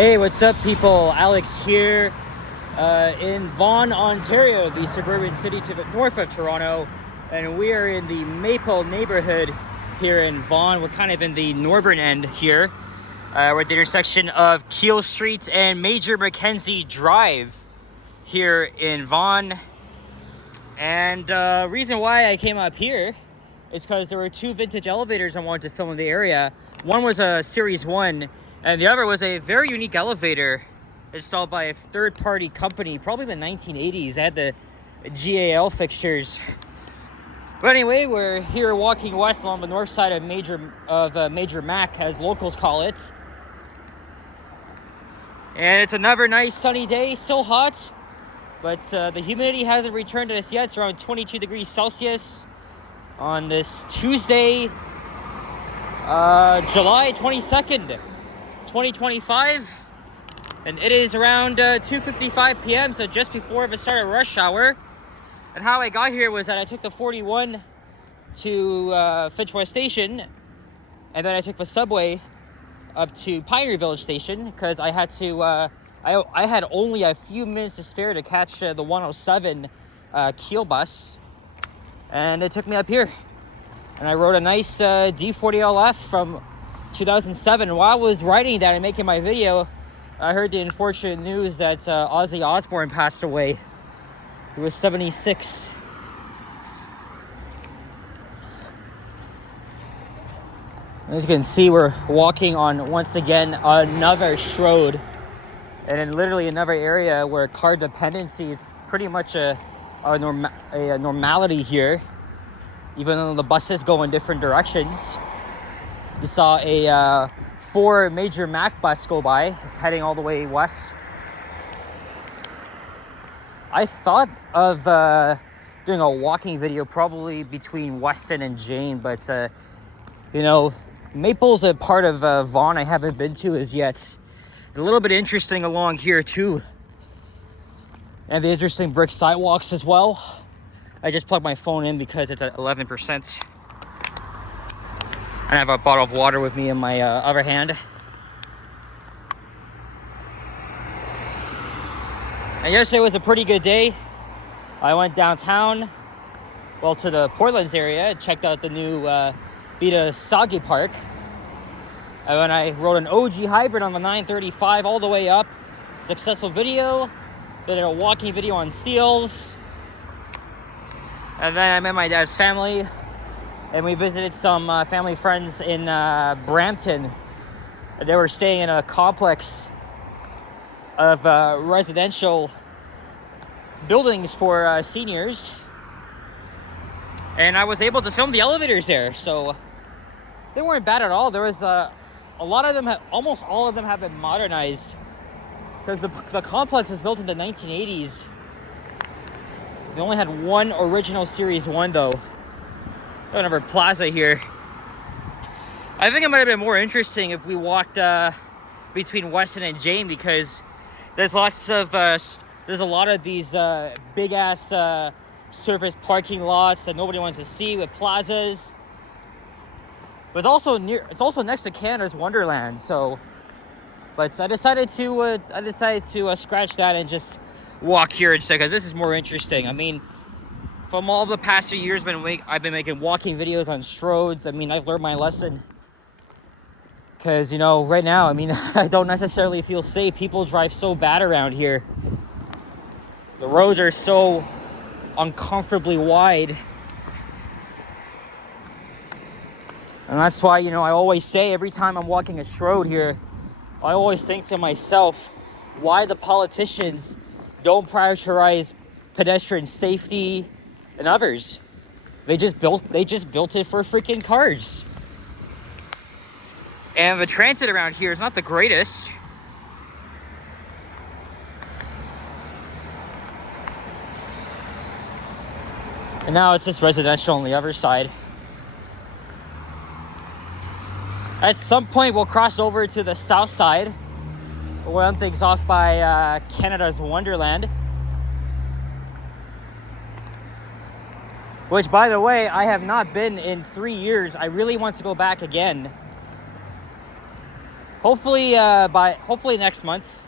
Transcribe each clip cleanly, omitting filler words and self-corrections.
Hey, what's up, people? Alex here in Vaughan, Ontario, the suburban city to the north of Toronto, and we are in the Maple neighborhood here in Vaughan. We're kind of in the northern end here. We're at the intersection of Keele Street and Major Mackenzie Drive here in Vaughan. And the reason why I came up here is because there were two vintage elevators I wanted to film in the area. One was a Series 1, and the other was a very unique elevator installed by a third-party company, probably in the 1980s. It had the GAL fixtures. But anyway, we're here walking west along the north side of Major Mac, as locals call it. And it's another nice sunny day, still hot, but the humidity hasn't returned to us yet. It's around 22 degrees Celsius on this Tuesday, July 22nd. 2025, and it is around 2:55 p.m. so just before the start of rush hour. And how I got here was that I took the 41 to Finch West Station, and then I took the subway up to Pioneer Village Station because I had to I had only a few minutes to spare to catch the 107 Keele bus, and it took me up here, and I rode a nice D40LF from 2007. While I was writing that and making my video, I heard the unfortunate news that Ozzy Osbourne passed away. He was 76. As you can see, we're walking on, once again, another road, and in literally another area where car dependency is pretty much a normality here, even though the buses go in different directions. You saw a 4 Major Mac bus go by. It's heading all the way west. I thought of doing a walking video probably between Weston and Jane, but you know, Maple's a part of Vaughan I haven't been to as yet. It's a little bit interesting along here too, and the interesting brick sidewalks as well. I just plugged my phone in because it's at 11%. And I have a bottle of water with me in my other hand. And yesterday was a pretty good day. I went downtown, well, to the Portlands area, checked out the new Beta Sagi Park. And then I rode an OG hybrid on the 935 all the way up. Successful video. Did a walking video on Steels. And then I met my dad's family, and we visited some family friends in Brampton. They were staying in a complex of residential buildings for seniors, and I was able to film the elevators there, so they weren't bad at all. There was a lot of them, almost all of them have been modernized, because the complex was built in the 1980s. They only had one original Series 1 though. Another plaza here. I think it might have been more interesting if we walked between Weston and Jane, because there's a lot of these big ass surface parking lots that nobody wants to see with plazas. But it's also next to Canada's Wonderland. So, but I decided to scratch that and just walk here instead, because this is more interesting. I mean, from all the past 2 years, I've been making walking videos on Stroads. I mean, I've learned my lesson. Because, you know, right now, I mean, I don't necessarily feel safe. People drive so bad around here. The roads are so uncomfortably wide. And that's why, you know, I always say every time I'm walking a Stroad here, I always think to myself, why the politicians don't prioritize pedestrian safety and others. They just built it for freaking cars. And the transit around here is not the greatest. And now it's just residential on the other side. At some point we'll cross over to the south side. We'll run things off by Canada's Wonderland. Which, by the way, I have not been in 3 years. I really want to go back again. Hopefully, hopefully next month.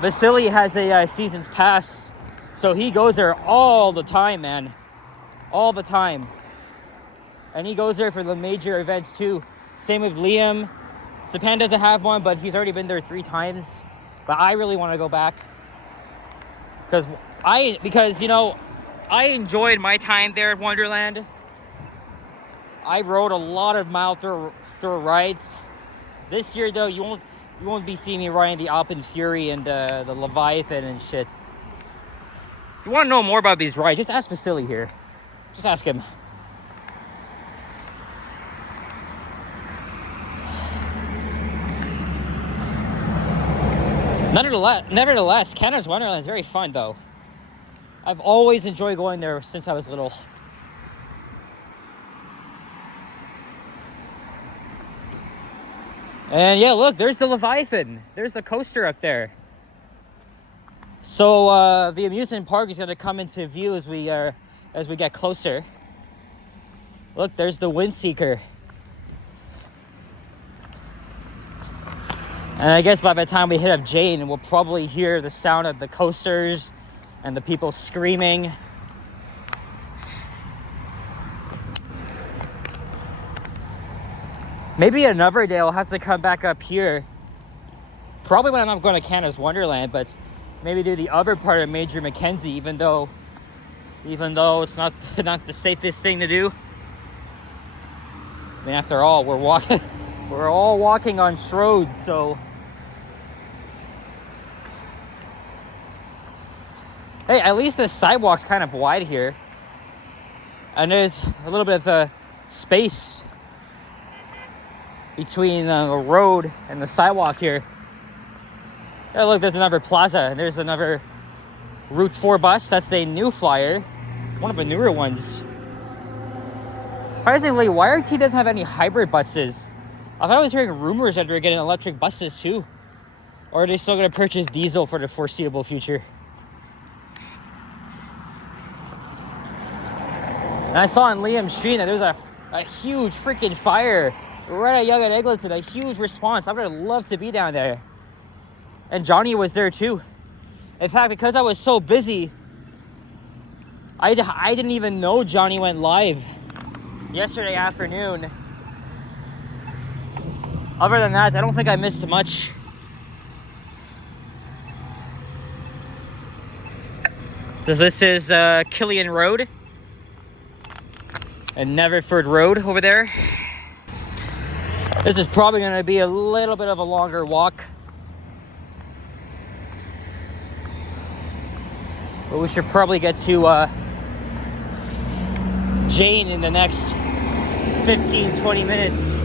Vasily has a season's pass, so he goes there all the time, man. All the time. And he goes there for the major events too. Same with Liam. Sapan doesn't have one, but he's already been there 3 times. But I really want to go back. Because, you know, I enjoyed my time there at Wonderland. I rode a lot of mile through rides. This year, though, you won't be seeing me riding the Alpen Fury and the Leviathan and shit. If you want to know more about these rides, just ask Vasily here. Just ask him. Nevertheless, Canada's Wonderland is very fun, though. I've always enjoyed going there since I was little. And yeah, look, there's the Leviathan. There's the coaster up there. So the amusement park is going to come into view as we get closer. Look, there's the Windseeker. And I guess by the time we hit up Jane, we'll probably hear the sound of the coasters and the people screaming. Maybe another day I'll have to come back up here. Probably when I'm not going to Canada's Wonderland, but maybe do the other part of Major Mackenzie, even though it's not the safest thing to do. I mean, after all, we're all walking on roads, so. Hey, at least the sidewalk's kind of wide here. And there's a little bit of space between the road and the sidewalk here. Yeah, look, there's another plaza, and there's another Route 4 bus. That's a new flyer, one of the newer ones. Surprisingly, YRT doesn't have any hybrid buses. I thought I was hearing rumors that they're getting electric buses too. Or are they still going to purchase diesel for the foreseeable future? And I saw on Liam's stream that there's a huge freaking fire right at Yonge and Eglinton, a huge response. I would have loved to be down there. And Johnny was there too. In fact, because I was so busy, I didn't even know Johnny went live yesterday afternoon. Other than that, I don't think I missed much. So this is Killian Road and Neverford Road over there. This is probably going to be a little bit of a longer walk. But we should probably get to Jane in the next 15-20 minutes.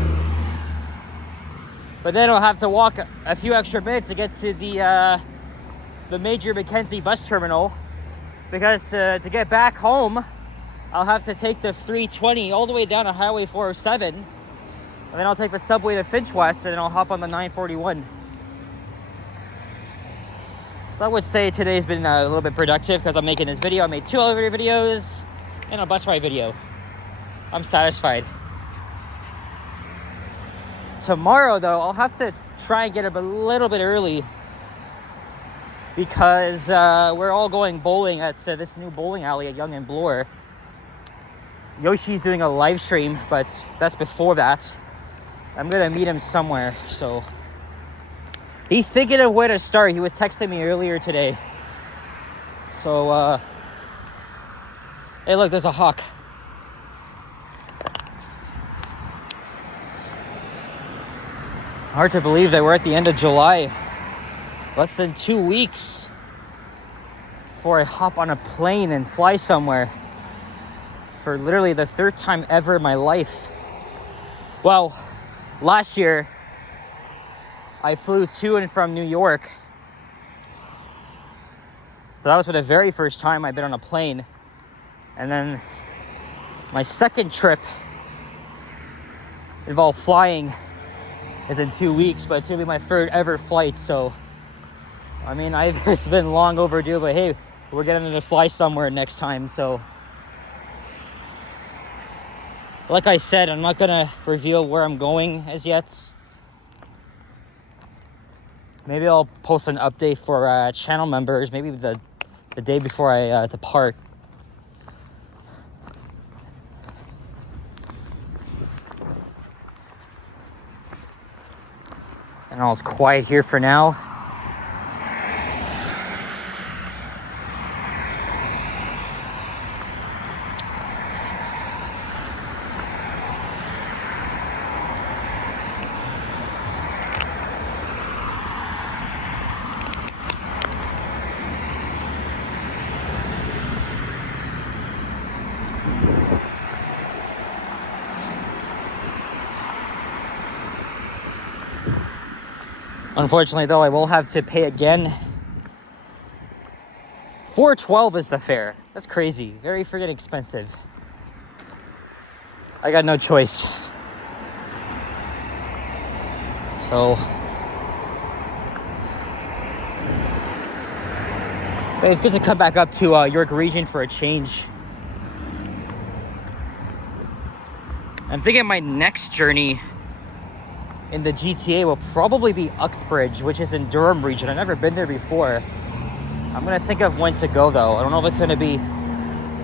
But then I'll have to walk a few extra minutes to get to the Major Mackenzie bus terminal. Because to get back home, I'll have to take the 320 all the way down to Highway 407. And then I'll take the subway to Finch West, and then I'll hop on the 941. So I would say today's been a little bit productive because I'm making this video. I made 2 elevator videos and a bus ride video. I'm satisfied. Tomorrow, though, I'll have to try and get up a little bit early because we're all going bowling at this new bowling alley at Yonge and Bloor. Yoshi's doing a live stream, but that's before that. I'm gonna meet him somewhere, so he's thinking of where to start. He was texting me earlier today. So, hey, look, there's a hawk. Hard to believe that we're at the end of July. Less than 2 weeks before I hop on a plane and fly somewhere for literally the 3rd time ever in my life. Well, last year, I flew to and from New York. So that was for the very first time I've been on a plane. And then my second trip involved flying is in 2 weeks, but it's gonna be my 3rd ever flight. So, I mean, it's been long overdue, but hey, we're getting to fly somewhere next time, so. Like I said, I'm not gonna reveal where I'm going as yet. Maybe I'll post an update for channel members, maybe the day before I depart. And all is quiet here for now. Unfortunately, though, I will have to pay again. $4.12 is the fare. That's crazy. Very freaking expensive. I got no choice. So, but it's good to come back up to York Region for a change. I'm thinking my next journey in the GTA will probably be Uxbridge, which is in Durham region. I've never been there before. I'm gonna think of when to go though. I don't know if it's gonna be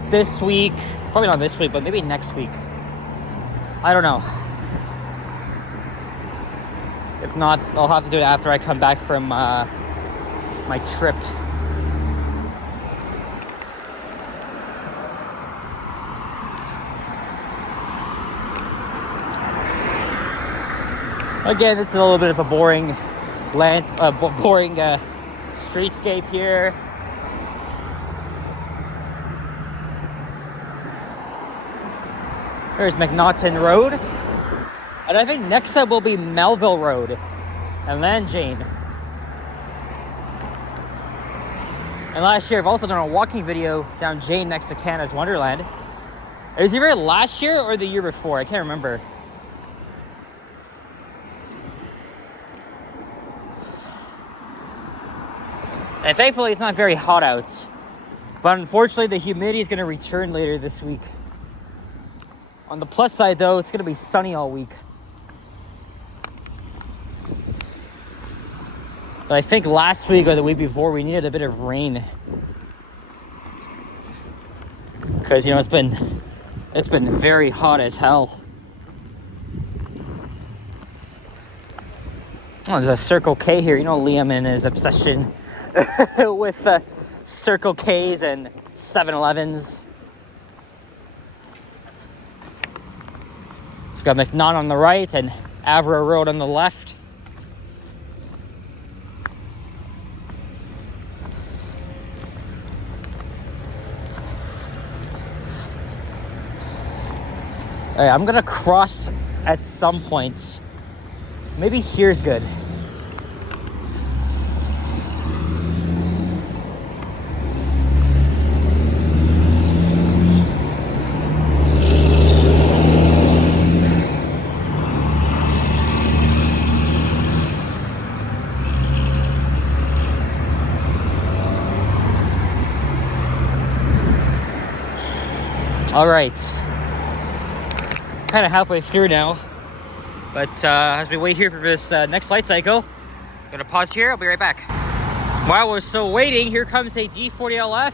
this week, probably not this week, but maybe next week. I don't know. If not, I'll have to do it after I come back from my trip. Again, this is a little bit of a boring streetscape here. There's McNaughton Road. And I think next up will be Melville Road and Landjane. And last year, I've also done a walking video down Jane next to Canada's Wonderland. It was either last year or the year before. I can't remember. And thankfully, it's not very hot out. But unfortunately, the humidity is going to return later this week. On the plus side, though, it's going to be sunny all week. But I think last week or the week before, we needed a bit of rain. Because, you know, it's been very hot as hell. Oh, there's a Circle K here. You know, Liam and his obsession with Circle K's and 7-Elevens. We've got McNaught on the right and Avra Road on the left. All right, I'm gonna cross at some point. Maybe here's good. All right, kind of halfway through now, but as we wait here for this next light cycle, I'm gonna pause here. I'll be right back. While we're still waiting, here comes a D40LF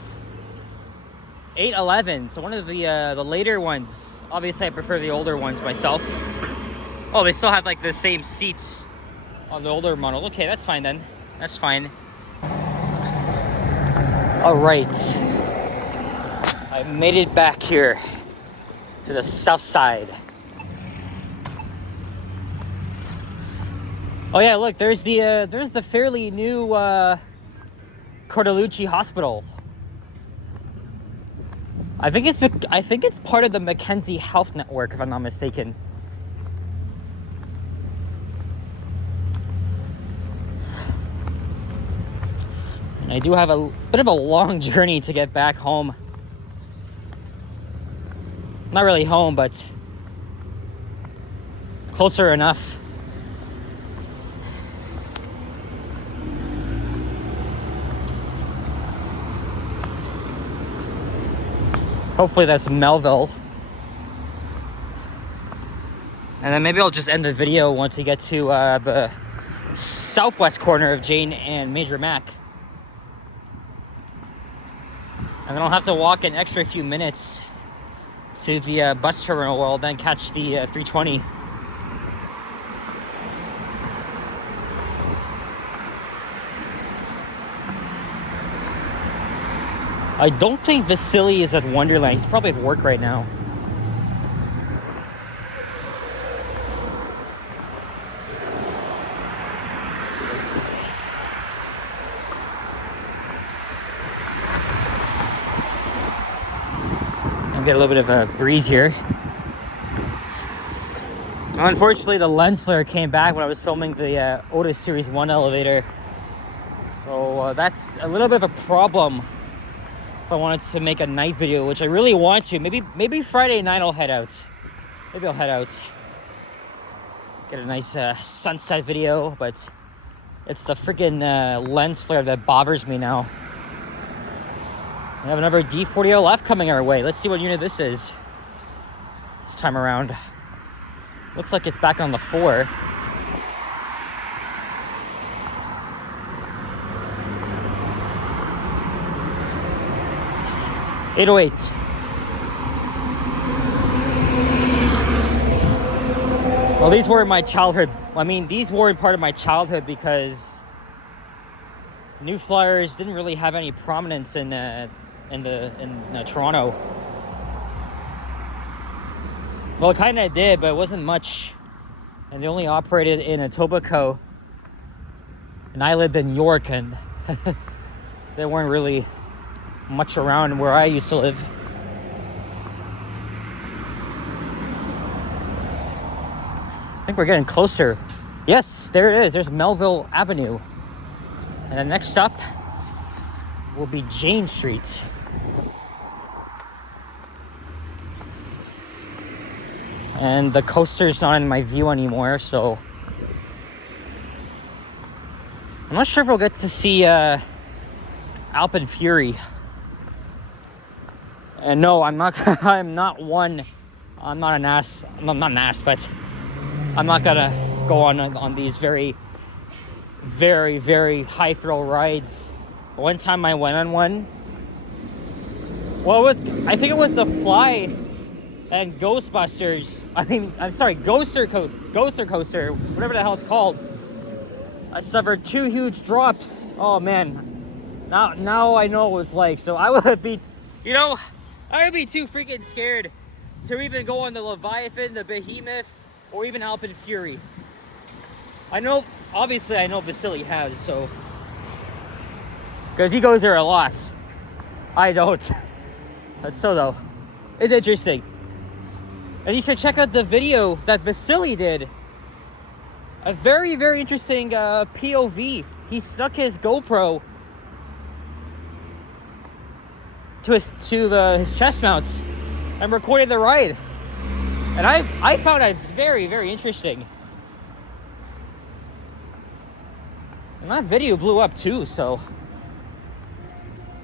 811. So one of the later ones. Obviously, I prefer the older ones myself. Oh, they still have like the same seats on the older model. Okay, that's fine then. That's fine. All right. I made it back here to the south side. Oh yeah, look, there's the fairly new Cordalucci Hospital. I think it's part of the Mackenzie Health Network, if I'm not mistaken. And I do have a bit of a long journey to get back home. Not really home, but closer enough. Hopefully that's Melville. And then maybe I'll just end the video once we get to the southwest corner of Jane and Major Mac. And then I'll have to walk an extra few minutes to the bus terminal where I'll then catch the 320. I don't think Vasily is at Wonderland. He's probably at work right now. Get a little bit of a breeze here. Unfortunately, the lens flare came back when I was filming the Otis Series 1 elevator. So that's a little bit of a problem if I wanted to make a night video, which I really want to. Maybe Friday night I'll head out. Maybe I'll head out. Get a nice sunset video, but it's the freaking lens flare that bothers me now. We have another D40LF coming our way. Let's see what unit this is this time around. Looks like it's back on the 4. .808. Well, these were my childhood. I mean, these weren't part of my childhood because New Flyers didn't really have any prominence in Toronto. Well, it kind of did, but it wasn't much. And they only operated in Etobicoke. And I lived in York, and they weren't really much around where I used to live. I think we're getting closer. Yes, there it is. There's Melville Avenue. And the next stop will be Jane Street. And the coaster's not in my view anymore, so I'm not sure if we'll get to see Alpine Fury. And no, I'm not an ass, but I'm not gonna go on these very, very, very high thrill rides. One time I went on one. Well, I think it was the Fly and Ghostbusters. Ghoster Coaster, whatever the hell it's called. I suffered 2 huge drops. Oh man, now I know what it was like. So I would be too freaking scared to even go on the Leviathan, the Behemoth, or even Alpine Fury. I know Vasily has, so because he goes there a lot. I don't. But so though, it's interesting. And you should check out the video that Vasily did. A very, very interesting POV. He stuck his GoPro to his chest mounts and recorded the ride. And I found that very, very interesting. And that video blew up too, so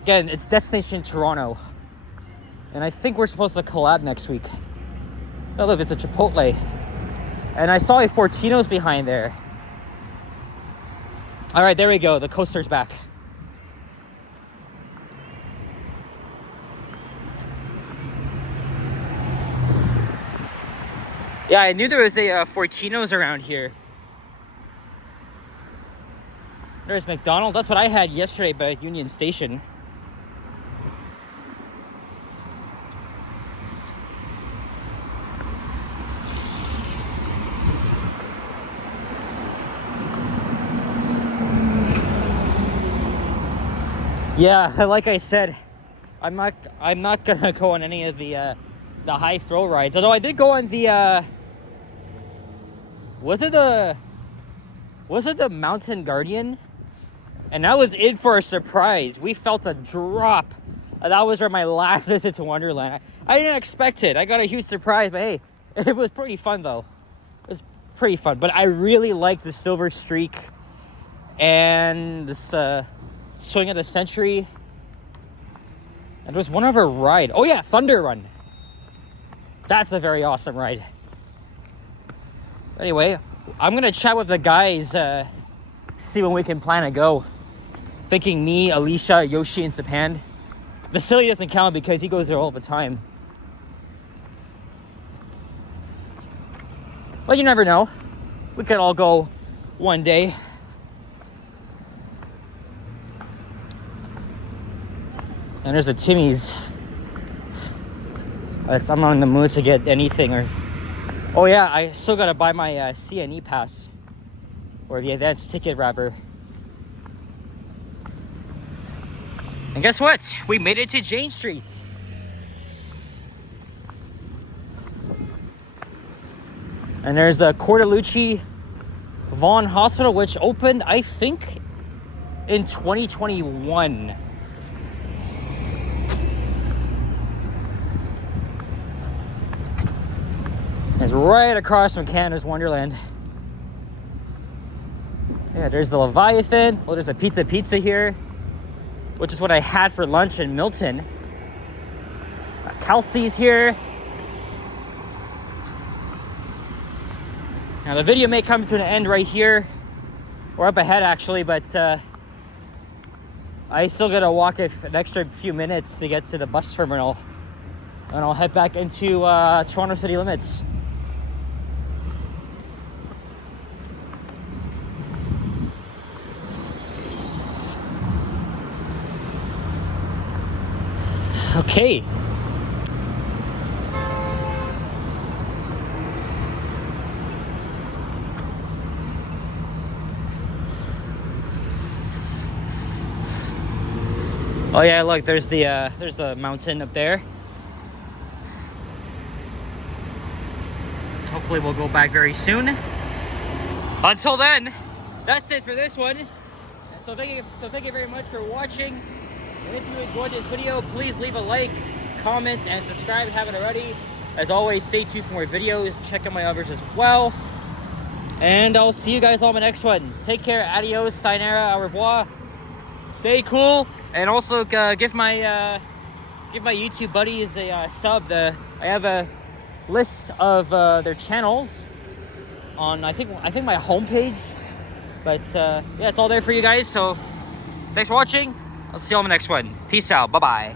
again, it's Destination Toronto. And I think we're supposed to collab next week. Oh look, it's a Chipotle. And I saw a Fortino's behind there. Alright, there we go. The coaster's back. Yeah, I knew there was a Fortino's around here. There's McDonald's. That's what I had yesterday by Union Station. Yeah, like I said, I'm not gonna go on any of the high thrill rides. Although I did go on the was it the Mountain Guardian? And that was in for a surprise. We felt a drop. That was my last visit to Wonderland. I didn't expect it. I got a huge surprise, but hey, it was pretty fun though. It was pretty fun. But I really liked the Silver Streak and this Swing of the Century. And there was one other ride. Oh yeah, Thunder Run. That's a very awesome ride. Anyway, I'm gonna chat with the guys, see when we can plan to go. Thinking me, Alicia, Yoshi, and Sapan. Vasily doesn't count because he goes there all the time. But you never know. We could all go one day. And there's a Timmy's. I'm not in the mood to get anything. Or oh yeah, I still gotta buy my CNE pass, or the advanced ticket rather. And guess what? We made it to Jane Street. And there's a Cordalucci Vaughan Hospital, which opened, I think, in 2021. It's right across from Canada's Wonderland. Yeah, there's the Leviathan. Oh, there's a pizza here, which is what I had for lunch in Milton. Kelsey's here. Now the video may come to an end right here, or up ahead actually, but I still gotta walk an extra few minutes to get to the bus terminal, and I'll head back into Toronto city limits. Okay. Oh yeah, look, there's the mountain up there. Hopefully we'll go back very soon. Until then, that's it for this one. So thank you very much for watching. And if you enjoyed this video, please leave a like, comment, and subscribe if you haven't already. As always, stay tuned for more videos. Check out my others as well. And I'll see you guys on the next one. Take care, adios, sayonara, au revoir. Stay cool, and also give my YouTube buddies a sub. I have a list of their channels on I think my homepage. But yeah, it's all there for you guys. So thanks for watching. I'll see you on the next one. Peace out. Bye bye.